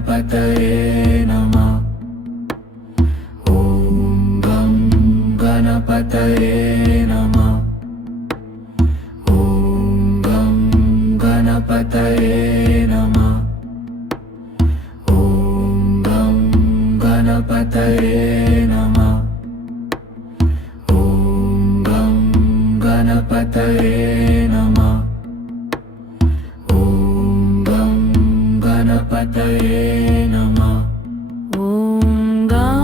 गणपतये नमः। ॐ गं गणपतये नमः। ॐ गं गणपतये नमः। ॐ गं गणपतये नमः। ॐ गं गणपतये नमः। ॐ गं गणपतये नमः। ॐ गं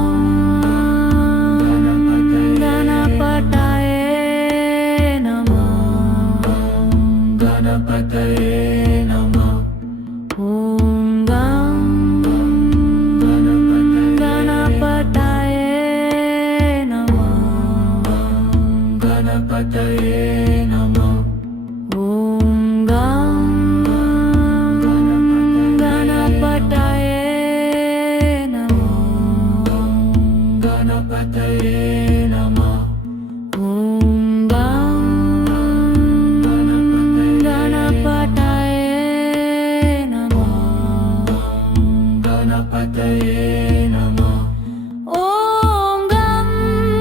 गणपतये नमः। गणपतये नमः। ॐ गं गणपतये नमः। गणपतये नमः। ॐ गं गणपतये नमः। गणपतये नमः। ॐ गं गणपतये नमः। गणपतये नमः। ॐ गं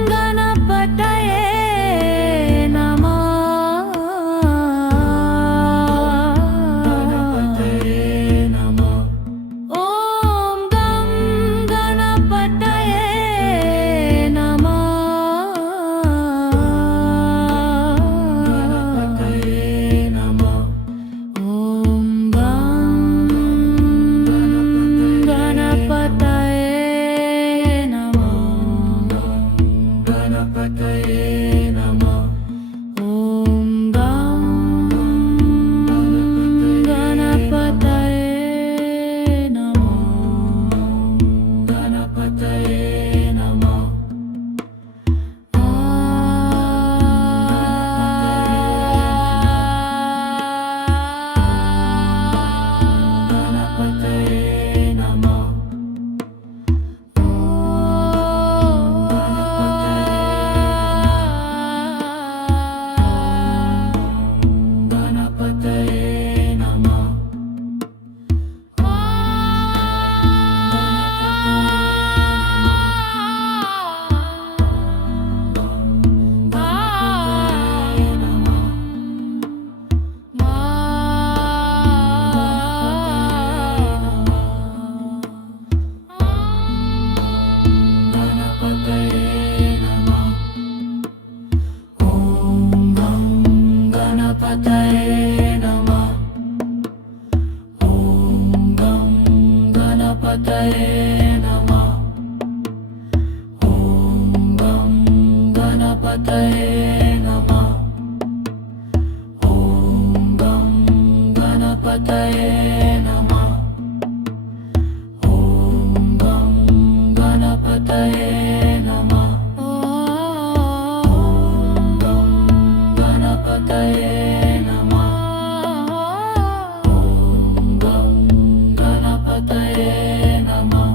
गणपतये नमः। गणपतये नमः। ॐ गं गणपतये नमः। गणपतये नमः। ॐ गं गणपतये नमः। गणपतये नमः। ॐ गं गणपतये नमः। गणपतये नमः। गणपतये नमः। गणपतये नमः। गणपतये नमः। ॐ गं गणपतये नमः। ॐ गं गणपतये नमः। ॐ गं गणपतये नमः। ॐ गं गणपतये नमः। ॐ गं गणपतये नमः। ॐ गं गणपतये नमः। ॐ गं गणपतये नमः।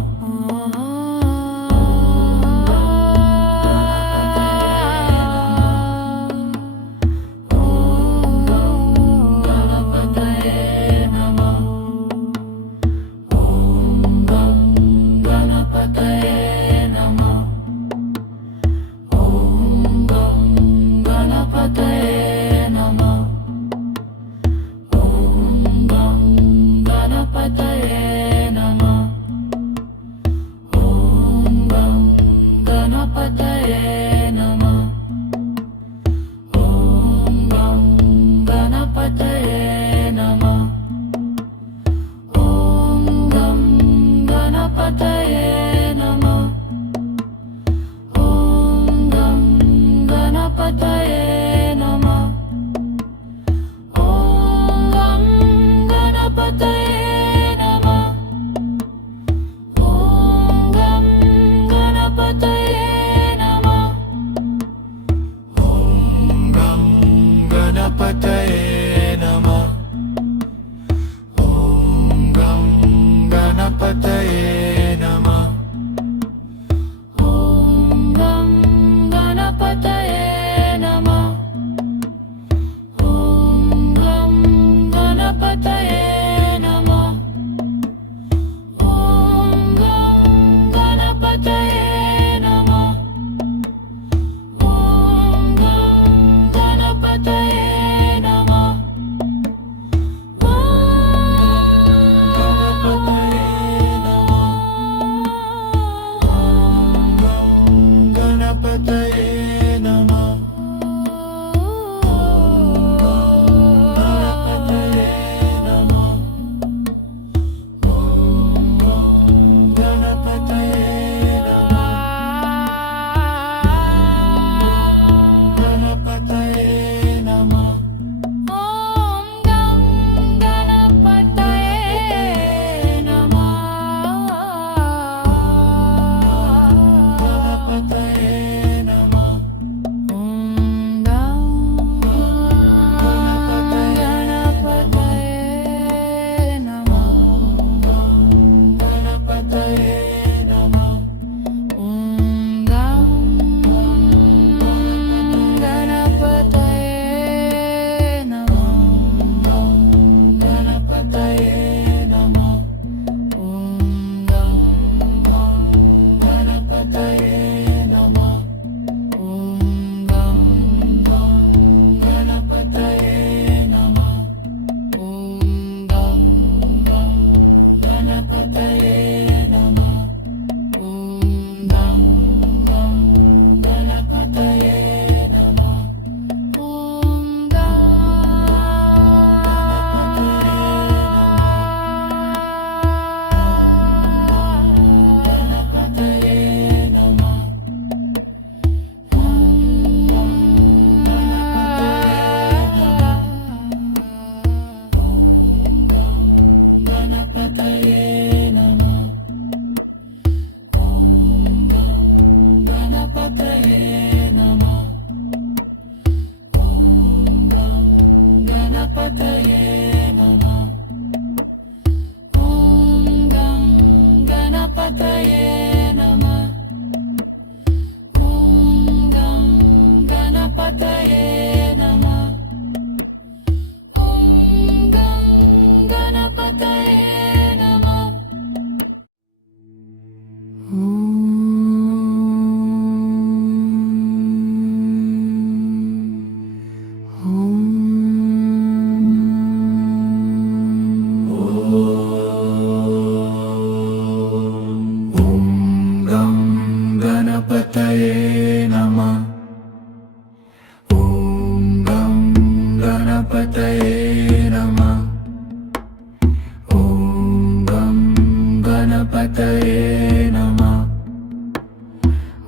गणपतये नमः।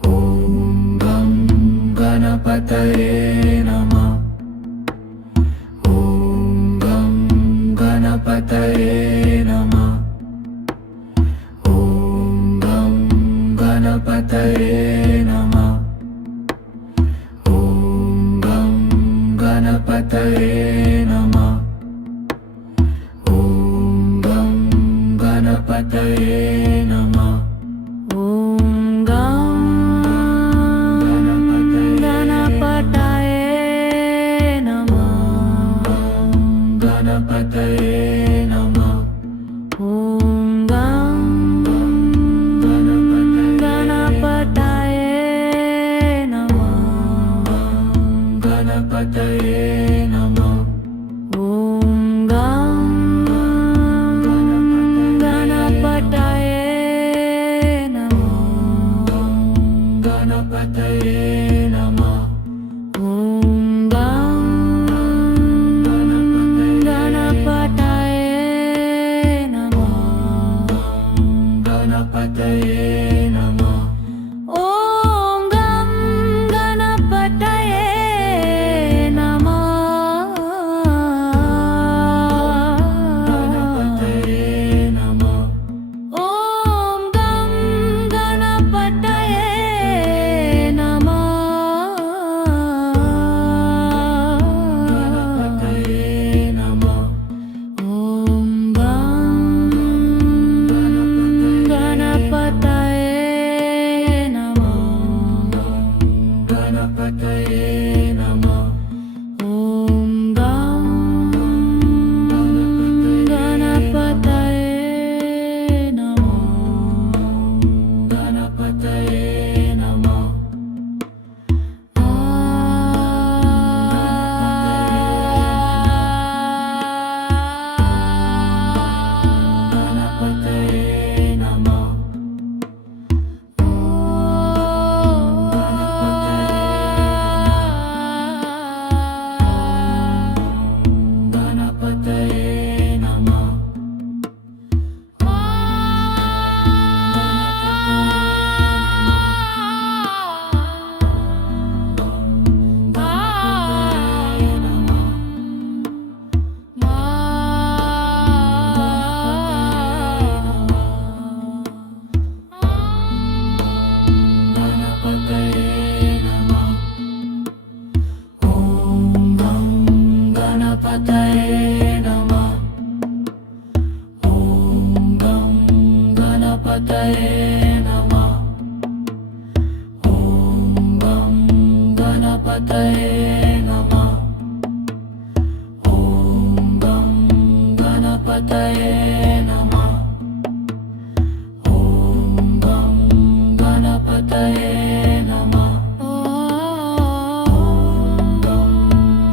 ॐ गं गणपतये नमः। ॐ गं गणपतये नमः। ॐ गं गणपतये नमः। ॐ गं गणपतये नमः। ॐ गं गणपतये नमः। ॐ गं गणपतये नमः। गणपतये नमः। ॐ गं गणपतये नमः। गणपतये नमः। ॐ गं गणपतये नमः। गणपतये नमः। ॐ गं गणपतये नमः। गणपतये नमः। ॐ गं गणपतये नमः। गणपतये नमः। ॐ गं गणपतये नमः। गणपतये नमः। ॐ गं गणपतये नमः। गणपतये नमः। ॐ गं गणपतये नमः। गणपतये नमः। गणपतये नमः। गणपतये नमः। गणपतये नमः। गणपतये नमः। ॐ गं गणपतये नमः। ॐ गं गणपतये नमः। ॐ गं गणपतये नमः। ॐ गं गणपतये नमः। ॐ गं गणपतये नमः। ॐ गं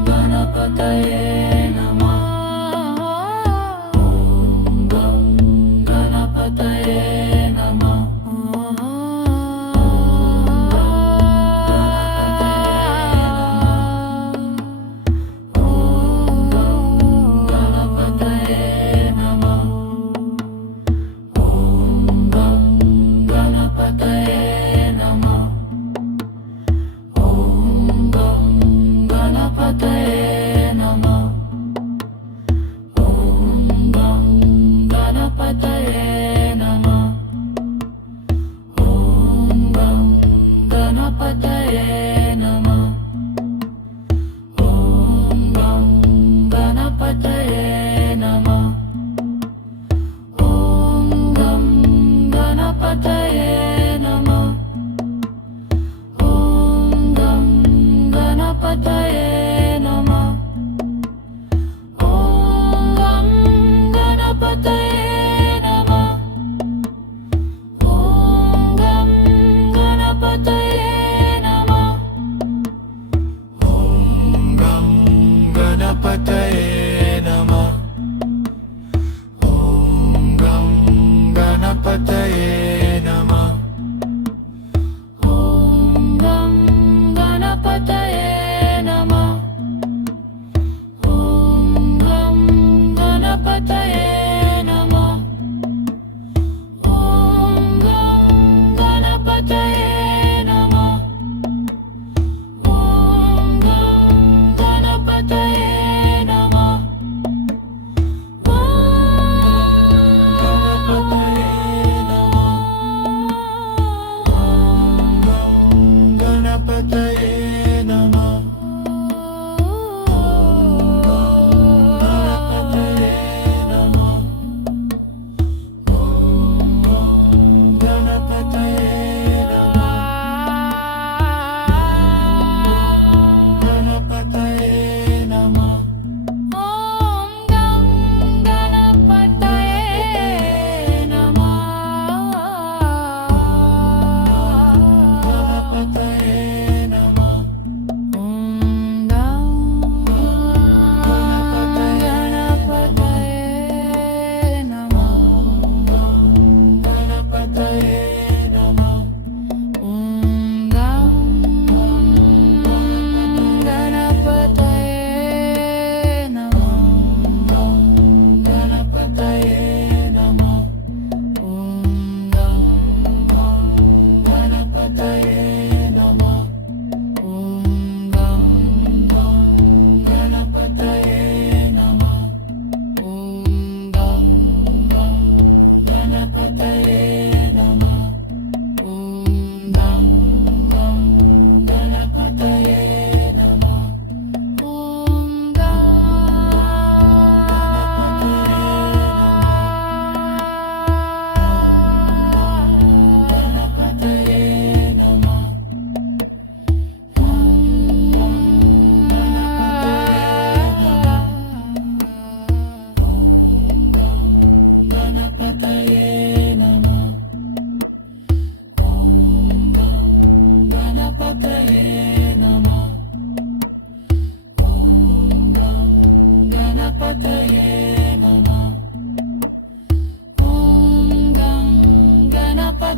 गणपतये नमः। ॐ गं गणपतये नमः। गणपतये नमः। ॐ गं गणपतये नमः।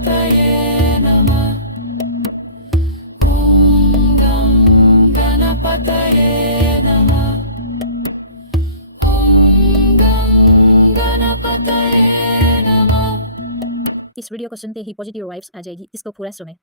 गणपतये नमः ॐ गं गणपतये नमः ॐ गं गणपतये नमः। इस वीडियो को सुनते ही पॉजिटिव वाइब्स आ जाएगी, इसको पूरा सुने।